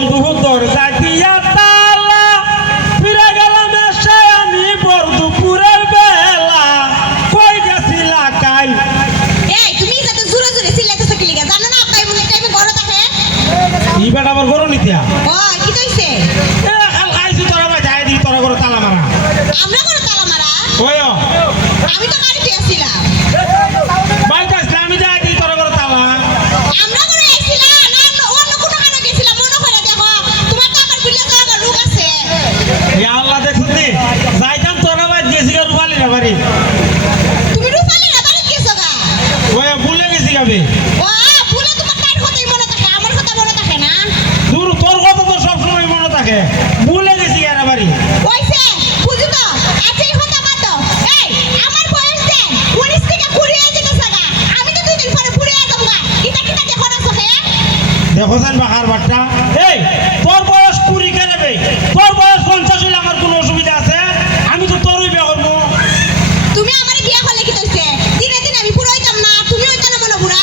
বন্ধু দরজা দিয়া তালা ফিরে গেলাম এসে আমি বড় দুপুরের বেলা কই গেছিলা কাই এই তুমি যাতে জোরে জোরে চিল্লাইতেছ কি লাগা জানো না আব্বাই মনে টাইমে ঘরে থাকে ই বেটা আবার গরো নিতিয়া ও কি কইছে এ খাল খাইছি তোরা ভাই যাই দি তোরা করে তালা মারা আমরা ঘরে তালা মারা ওয় আমি তো বাড়িতে আসছিলাম ভাই কাছে আমি যাই দি তোরা করে তালা আমরা ঘরে আইছিলাম না অন্য কোনো কানে গেছিলাম মনে করে দেখো তোমার তো আমার বিলে জায়গা লোক আছে ইয়া আল্লাহ দেখুনি যাইতাম তোরা ভাই গেছি গা রুবালি রে বাড়ি তুমি রূপালী না বাড়ি গেছো গা ওয় ভুলে গেছি গাবে ও ভুলে তোমার কার কথাই মনে থাকে আমার কথা মনে থাকে না দূর তোর কথা তো সব সময় মনে থাকে ভুলে গেছি গারা বাড়ি কইছে বুঝি তো আজই কথা বাদ এই আমার বয়স দেন 19 থেকে 20 এ যেতেছে গা আমি তো 2 দিন পরে পুরে যাবো গা এটা কিটা দেখো না চোখে দেখো জান বাহার বাট্টা এই তোর বয়স 20 কেন বে তোর বয়স 50 হইলে আমার কোনো অসুবিধা আছে আমি তো তোরই বিয়ে করব তুমি আমারে বিয়া করলে কি কইছে দিনে দিনে আমি পুরো হইতাম না তুমি হইতা না মনে বুড়া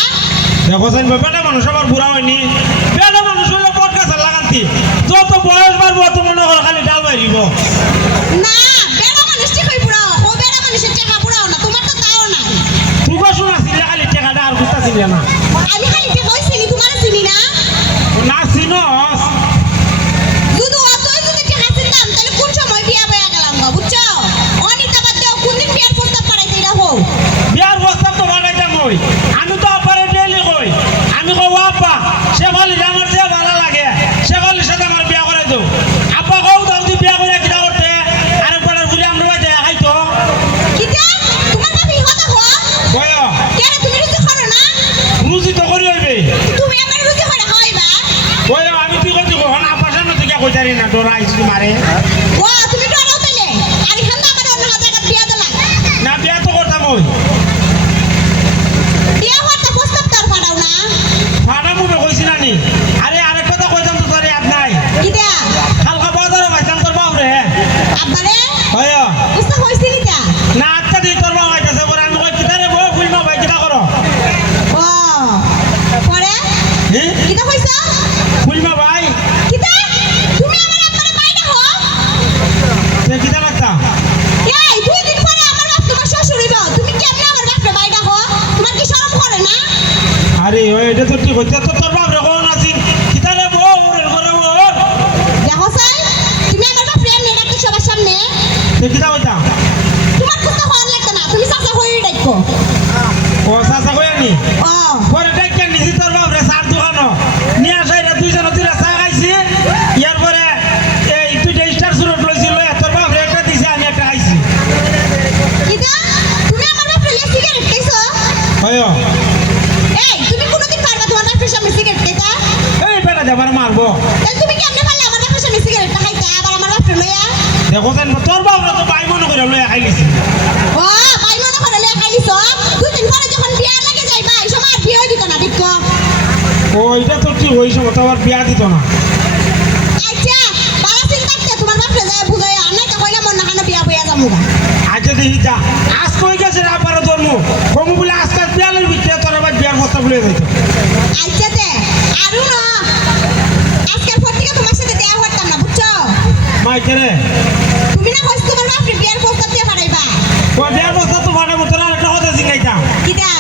দেখো জান বেটা মানুষ আবার বুড়া হয়নি বেটা মানুষ হইলে পডকাস্ট লাগান্তি যত বয়স বাড়বো তত মনে হয় খালি ডাল বাইরিব না বেড়া মানুষ ঠিক হই পুরো ও বেড়া মানুষের টাকা পুরাও না তোমার তো তাও নাই তুই কো শোনাছিস খালি টাকাটা আর বুঝতাছিস না আমি খালি টাকা হইছিনি তোমার চিনি না না চিনস শুধু অতই যদি টাকা চিনতাম তাহলে কোন সময় বিয়া বয়া গেলাম গো বুঝছো অনিতা বাদ দাও কোন দিন বিয়ার প্রস্তাব পাঠাইতে এটা হো বিয়ার প্রস্তাব তো বাড়াইতাম ওই আমি তো আপারে ডেলি কই আমি কই আপা সে বলি আমার যে ভালো লাগে সে বলি সাথে আমার বিয়া করে দাও আপা কও দাও দি বিয়া করে কিটা করতে আরে পড়ার বুড়ি আমরা ভাই দেখা খাইতো কিটা তোমার বাপি হতা হো কয় কেন তুমি রুজি করো না রুজি তো করি হইবে তুমি আমার রুজি করে খাওয়াইবা কয় আমি তুই কই দিব না আপা সামনে থেকে কইতারি না ডরা আইছি মারে ও তুমি ডরাও তাইলে আর এখান আমার অন্য জায়গা বিয়া দিলা না বিয়া তো করতাম ওই বিয়া হওয়ার প্রস্তাব তার পাঠাও না ফাটা মুভে কইছি না নি আরে আরেক কথা কইতাম তো তোরে ইয়াদ নাই কিটা হালকা বাজারে ভাইতাম তোর বাপ রে আব্বারে হয় প্রস্তাব হইছে নিতা না আচ্ছা দি তোর বাপ আইতাছে পরে আমি কই কিতা রে বউ ফুলমা ভাই কিতা করো ও পরে হ্যাঁ কিটা কইছো ফুলমা ভাই কিটা তুমি আমার আব্বারে পাইনা হো সে কিতা লাগতা এই 2 দিন পরে আমার বাপ তোমার শ্বশুর হইব তুমি কেমনে আমার বাপরে পাইনা হো তোমার কি শরম করে না আরে ওই এটা তো ঠিক হইছে তো তোর বাপ রে কোন আছিস কিতা রে বউ ওরে করে বউ দেখো স্যার তুমি আমার বাপরে এমনি রাখতে সবার সামনে সে কিতা কইতা তোমার কথা হওয়ার লাগতো না তুমি চাচা হয়ে ডাকো ও সাসা কইনি ও পরে ডাক্কে নিছি তোর বাপ রে সার দোকানো নিয়ে আসাইরা দুইজন তিরা চা খাইছি ইয়ার পরে এই দুইটা স্টার সুরট লইছিল তোর বাপ রে একটা দিছে আমি একটা খাইছি কিটা তুমি আমার বাপরে লিয়ে সিগারেট খাইছো হয় এই তুমি কোনোদিন পারবা তোমার বাপের সামনে সিগারেট খাইতা এই বেটা যাবার মারবো তাহলে তুমি কেমনে পারলে আমার বাপের সামনে সিগারেটটা খাইতা আবার আমার বাপরে লইয়া দেখো জান তোর বাপ রে তো ভাই মনে করে লইয়া খাইলিছি ও ভাই মনে করে লইয়া খাইলিছ 2 দিন পরে যখন বিয়া লাগে যাইবা এই সময় আর বিয়া দিত না দেখো ও এটা তো ঠিক হইছে তো আবার বিয়া দিত না আচ্ছা বালা চিন্তা করতে তোমার বাপরে যায় বুঝাই আর নাই তো কইলা মন না কানে বিয়া বইয়া যামুগা আচ্ছা দেখি যা আজ কই গেছে রে আবার ধর্ম কমু বলে আজকাল বিয়ালের ভিতরে তোর আবার বিয়ার প্রস্তাব লইয়া যাইতো আচ্ছা তে আরু না আজকের পর থেকে তোমার সাথে দেয়া হতাম না বুঝছো মাইকে রে তুমি না কইছ তোমার বাপরে বিয়ার প্রস্তাব দিয়ে পাঠাইবা ও বিয়ার প্রস্তাব তো ফাটাবো তোর আর একটা কথা জিগাইতাম কিটা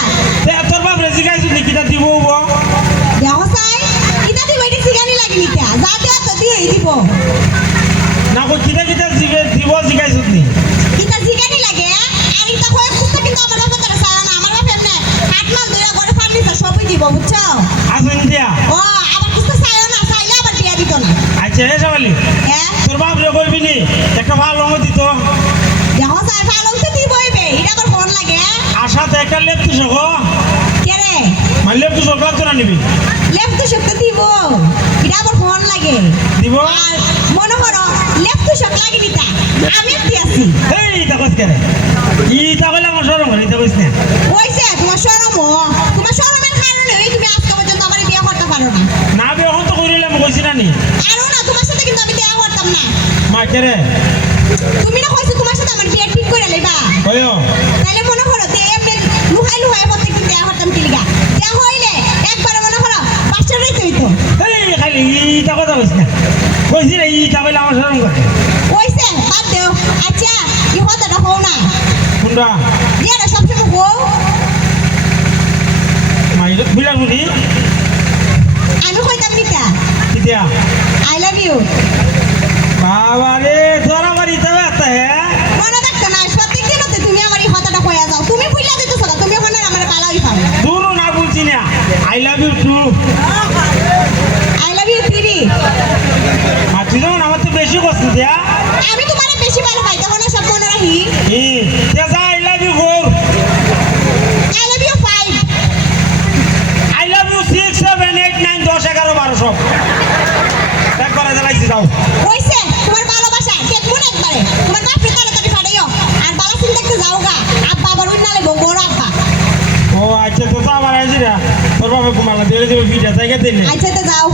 তোর বাপ রে জিগাইছি নি কিটা দিব দেখো সাই কিটা দি বইটি সিগানি লাগি নিতা যা দেও তো দিয়েই দিব না কই কিটা কিটা দিব জিগাইছি নি কিটা সিগানি লাগে আর এটা কয় কুস্তা কিন্তু আমার বাপে তারা চায় না আমার বাপে এমনে হাত মাল ধরে করে ফার্নিচার সবই দিব বুঝছো আসেন দিয়া ও আবার কুস্তা চায় না চাইলে আবার বিয়া দিত না আচ্ছা হে সবালি হ্যাঁ তোর বাপ রে কইবি নি একটা ভালো রঙ দিত দেখো সাই ভালো তো দিবইবে এটা আবার ফোন লাগে আশা তো একটা লেপটু সহ কে রে মানে লেপটু সহ লাগতো না নিবি লেফট শক্ত দিব এটা আবার ফোন লাগে দিব আর মনে করো লেফট শক লাগে নিতা আমি একটি আছি এই দেখো কে ই তাহলে আমার শরম করে এটা কইছ না ওইছে তোমার শরমের কারণে তুমি আজকে পর্যন্ত আমার বিয়ে করতে পারো না না বে এখন তো কইলাম কইছি না নি আরো না তোমার সাথে কিন্তু আমি বিয়ে করতাম না মা কে রে তুমি না কইছো তোমার সাথে আমার বিয়ে ঠিক করে লইবা কইও তাহলে মনে করো যে এমনি লুহাই লুহাই প্রত্যেকদিন বিয়ে করতাম কি লিগা বিয়ে হইলে একবার মনে করো বাচ্চা রইতে হইতো এই খালি ই তা কথা কইস না কইছি রে ই কাবাইলে আমার শরম করে কইছে বাদ দেও আচ্ছা ই কথাটা হও না কোনটা দিয়ে না সবসময় হও মাইরে বুঝলা বুঝি আমি কইতাম নিতা কিতিয়া আই লাভ ইউ বাবা রে তোরা বাড়িতে ব্যস্ত হ্যাঁ মনে থাকতো না প্রত্যেক দিনতে তুমি আমার এই কথাটা কইয়া যাও তুমি ভুলিয়া দিতেছ না তুমি ওখানে আমার পালাওই খাও দূর না বলছি না I love you too I love you three আর তুই যেমন আমার তো বেশি করছিস দিয়া আমি তোমারে বেশি ভালো পাই তখন সব মনে রাখি I love you four I love you five I love you 6 7 8 9 10 11 12 সব এক করে জ্বালাইছি যাও কইছে তোমার ভালোবাসা দেখবো না একবারে তোমার বাপরে তাড়াতাড়ি ফাটাইও আর বালা চিন্তা দেখতে যাও গা আব্বা আবার উন্না লাগবো বড় আব্বা ও আচ্ছা তো আমার আইছি রা তোর বাবা কুমালা দিয়ে দেবে ভিডিও তাই দিলে আচ্ছা তো যাও